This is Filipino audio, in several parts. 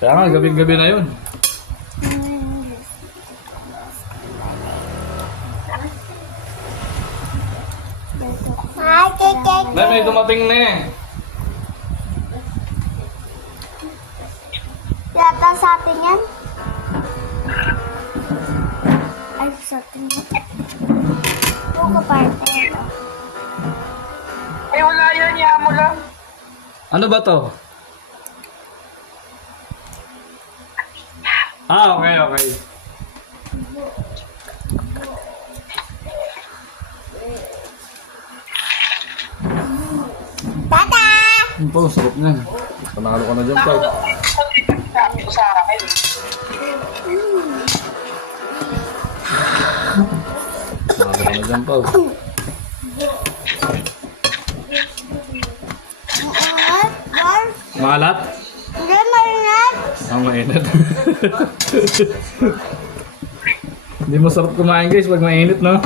Kaya nga, gabi-gabi na yun. May dumating na eh. Yata sa atin yan. Ay, sa atin yan. Huwag ka parte. Ay, wala yan. Iyan mo lang. Ano ba to? Ah, okay, okay. Tata! Ano pa, sarap niyan. Panalo ka na dyan, Pao. Sabi ko sa akin. Panalo ka na dyan, Pao. Maangat? Bar? Maalat? Hindi, marinat. Ang mainit. Hindi masarap kumain guys pag mainit, no?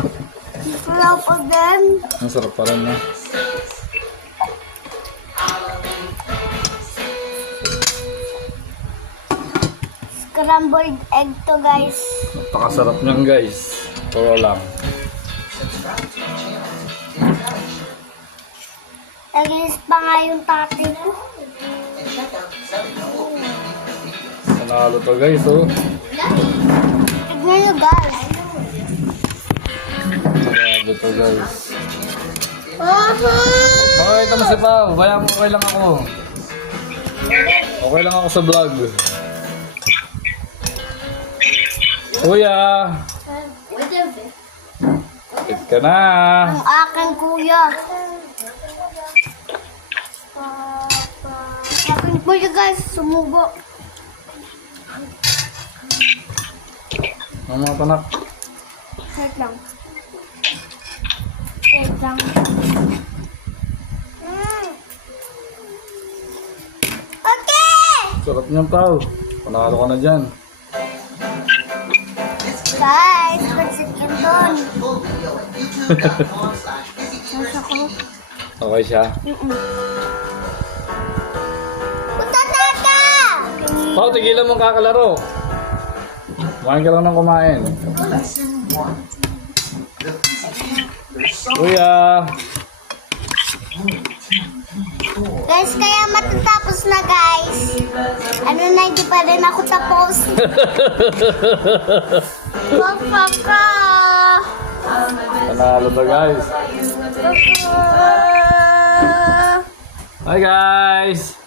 Wala pa din. Ang sarap pa rin, no? Scrambled egg to, guys. Napakasarap niyan guys. Puro lang. Nagilis pa nga yung tatay ko. Panalo to guys, oh. Tignan nyo, guys. Panalo to guys. Okay, tama si Pao. Bayaan mo, okay lang ako. Okay lang ako sa vlog. Kuya! Tip ka na! Ang aking kuya. Aking kuya, guys. Sumubo. Ang mga panak. Wait lang. Wait lang. Okay! Sarap niyan, Pao. Panalo ka na dyan. Guys, pansit yun doon. Nasa ko. Okay siya. Punta tata! Pao, tigilan mo kakalaro. Kumain ka lang ng kumain. Kuya! Guys, kaya matatapos na, guys. Ano na, hindi pa rin ako tapos. Papa! Panalo to guys. Hi guys!